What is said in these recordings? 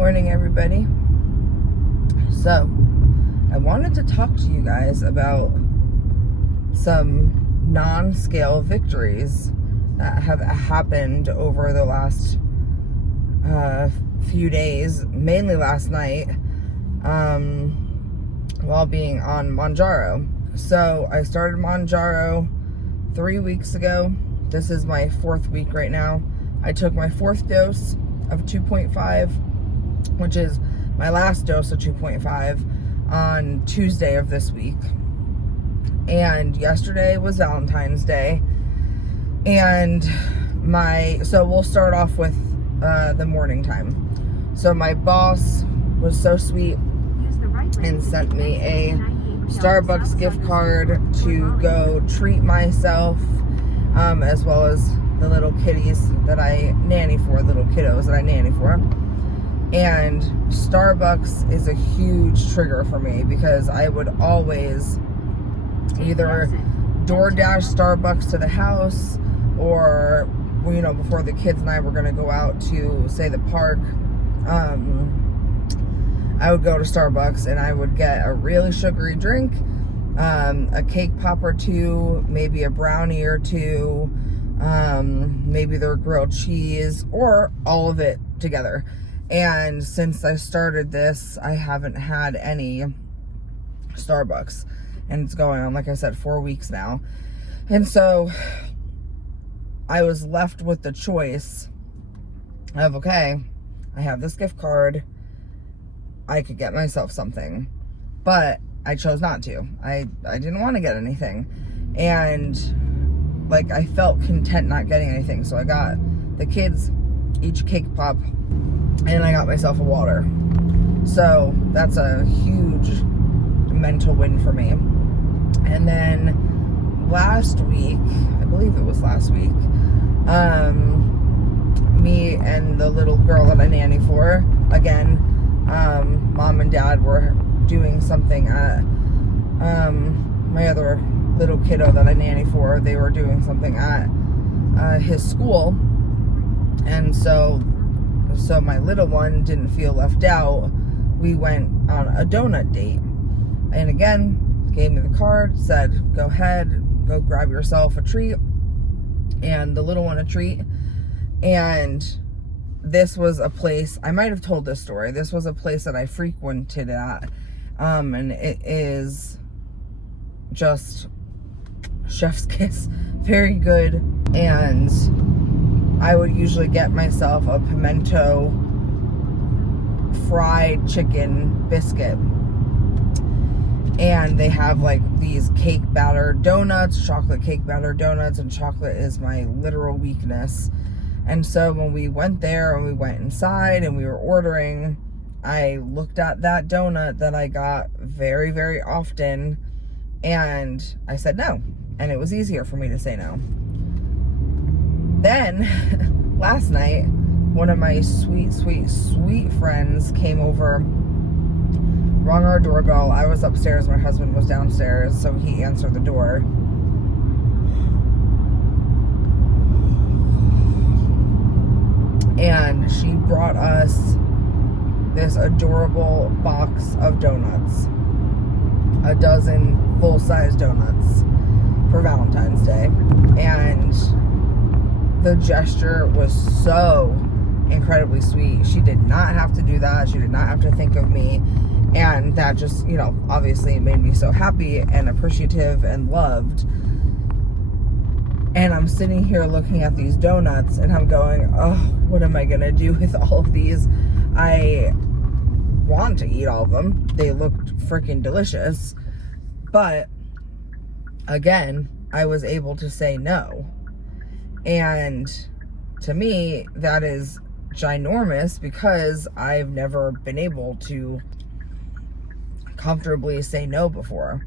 morning, everybody. So, I wanted to talk to you guys about some non-scale victories that have happened over the last few days, mainly last night, while being on MOUNJARO. So, I started MOUNJARO 3 weeks ago. This is my 4th week right now. I took my 4th dose of 2.5, which is my last dose of 2.5 on Tuesday of this week. And yesterday was Valentine's Day. And so we'll start off with the morning time. So my boss was so sweet and sent me a Starbucks gift card to go treat myself, as well as the little kitties that I nanny for, little kiddos that I nanny for. And Starbucks is a huge trigger for me because I would always either DoorDash Starbucks to the house, or, you know, before the kids and I were going to go out to, say, the park, I would go to Starbucks and I would get a really sugary drink, a cake pop or two, maybe a brownie or two, maybe their grilled cheese, or all of it together. And since I started this, I haven't had any Starbucks. And it's going on, like I said, 4 weeks now. And so I was left with the choice of, okay, I have this gift card. I could get myself something. But I chose not to. I didn't want to get anything. And like, I felt content not getting anything. So I got the kids each cake pop, and I got myself a water. So that's a huge mental win for me. And then last week, I believe it was last week, me and the little girl that I nanny for, again, mom and dad were doing something at my other little kiddo that I nanny for. They were doing something at his school. And so my little one didn't feel left out. We went on a donut date. And again, gave me the card, said, go ahead, go grab yourself a treat, and the little one a treat. And this was a place, I might have told this story, this was a place that I frequented at, and it is just chef's kiss, very good. And I would usually get myself a pimento fried chicken biscuit. And they have like these cake batter donuts, chocolate cake batter donuts, and chocolate is my literal weakness. And so when we went there and we went inside and we were ordering, I looked at that donut that I got very, very often, and I said no. And it was easier for me to say no. Then, last night, one of my sweet, sweet, sweet friends came over, rung our doorbell. I was upstairs, my husband was downstairs, so he answered the door. And she brought us this adorable box of donuts. A dozen full-size donuts for Valentine's Day. And the gesture was so incredibly sweet. She did not have to do that. She did not have to think of me. And that just, you know, obviously made me so happy and appreciative and loved. And I'm sitting here looking at these donuts and I'm going, oh, what am I going to do with all of these? I want to eat all of them. They looked freaking delicious. But again, I was able to say no. And to me, that is ginormous because I've never been able to comfortably say no before.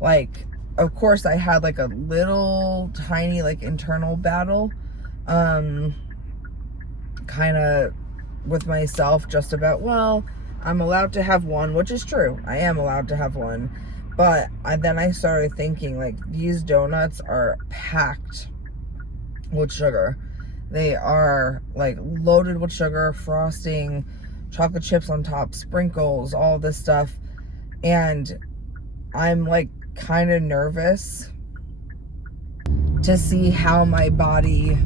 Like, of course I had like a little tiny like internal battle, kind of with myself, just about, well, I'm allowed to have one, which is true. I am allowed to have one. But then I started thinking, like, these donuts are packed with sugar. They are like loaded with sugar, frosting, chocolate chips on top, sprinkles, all this stuff. And I'm like kind of nervous to see how my body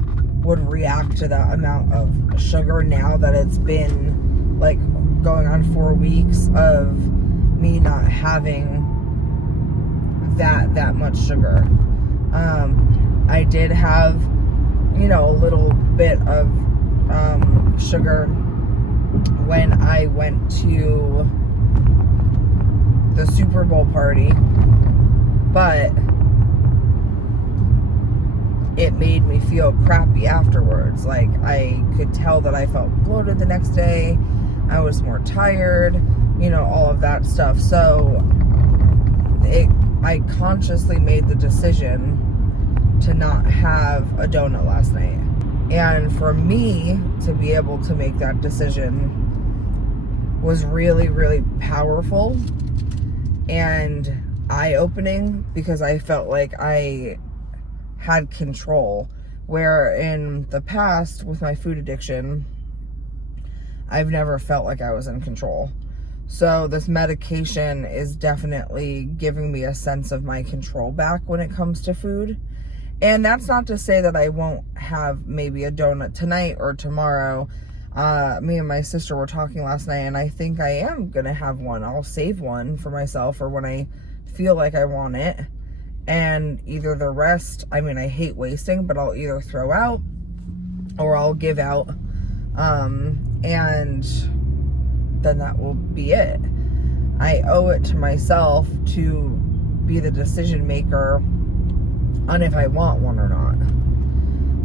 would react to that amount of sugar now that it's been like going on 4 weeks of me not having that much sugar. I did have, you know, a little bit of sugar when I went to the Super Bowl party, but it made me feel crappy afterwards. Like, I could tell that I felt bloated the next day. I was more tired, you know, all of that stuff. So I consciously made the decision to not have a donut last night. And for me to be able to make that decision was really, really powerful and eye-opening, because I felt like I had control, where in the past with my food addiction, I've never felt like I was in control. So this medication is definitely giving me a sense of my control back when it comes to food. And that's not to say that I won't have maybe a donut tonight or tomorrow. Me and my sister were talking last night, and I think I am gonna have one. I'll save one for myself or when I feel like I want it. And either the rest, I mean, I hate wasting, but I'll either throw out or I'll give out. And then that will be it. I owe it to myself to be the decision maker on if I want one or not.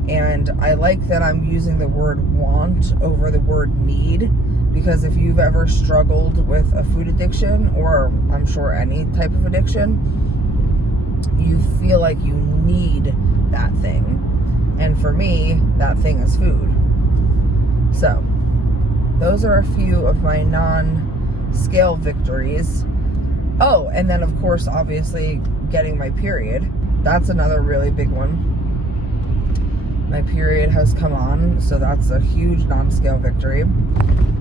And I like that I'm using the word want over the word need, because if you've ever struggled with a food addiction, or I'm sure any type of addiction, you feel like you need that thing. And for me, that thing is food. So those are a few of my non-scale victories. Oh, and then of course, obviously, getting my period. That's another really big one. My period has come on, so that's a huge non-scale victory.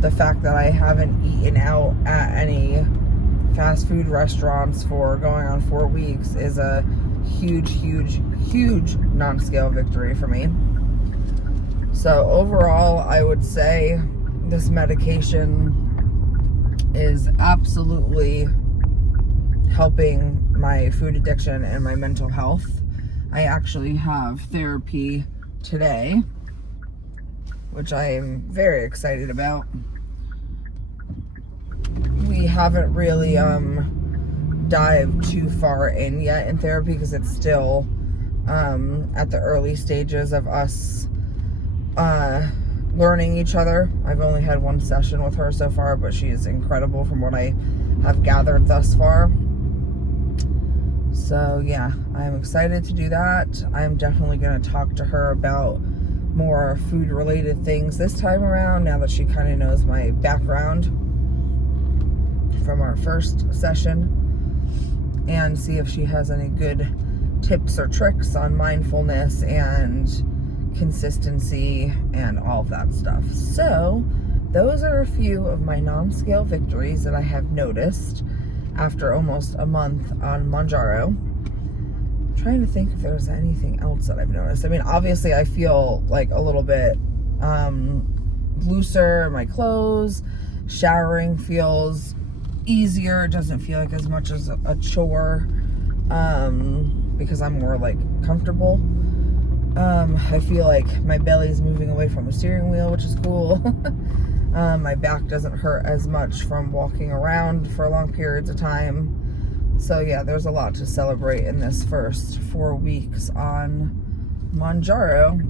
The fact that I haven't eaten out at any fast food restaurants for going on 4 weeks is a huge, huge, huge non-scale victory for me. So overall, I would say this medication is absolutely helping my food addiction and my mental health. I actually have therapy today, which I am very excited about. We haven't really dived too far in yet in therapy, because it's still at the early stages of us learning each other. I've only had one session with her so far, but she is incredible from what I have gathered thus far. So yeah, I'm excited to do that. I'm definitely going to talk to her about more food related things this time around, now that she kind of knows my background from our first session, and see if she has any good tips or tricks on mindfulness and consistency and all of that stuff. So those are a few of my non-scale victories that I have noticed after almost a month on MOUNJARO. I'm trying to think if there's anything else that I've noticed. I mean, obviously I feel like a little bit looser in my clothes. Showering feels easier. It doesn't feel like as much as a chore, because I'm more like comfortable. I feel like my belly's moving away from the steering wheel, which is cool. My back doesn't hurt as much from walking around for long periods of time. So yeah, there's a lot to celebrate in this first 4 weeks on MOUNJARO.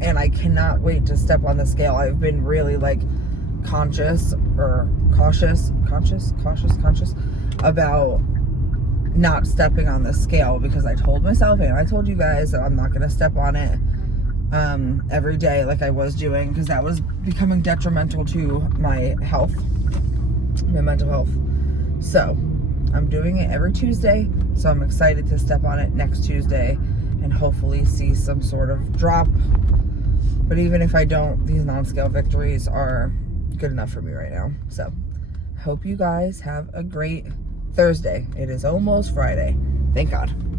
And I cannot wait to step on the scale. I've been really like cautious about not stepping on the scale, because I told myself and I told you guys that I'm not going to step on it every day like I was doing, because that was becoming detrimental to my health, my mental health. So I'm doing it every Tuesday, so I'm excited to step on it next Tuesday and hopefully see some sort of drop. But even if I don't, these non-scale victories are good enough for me right now. So, hope you guys have a great Thursday. It is almost Friday. Thank God.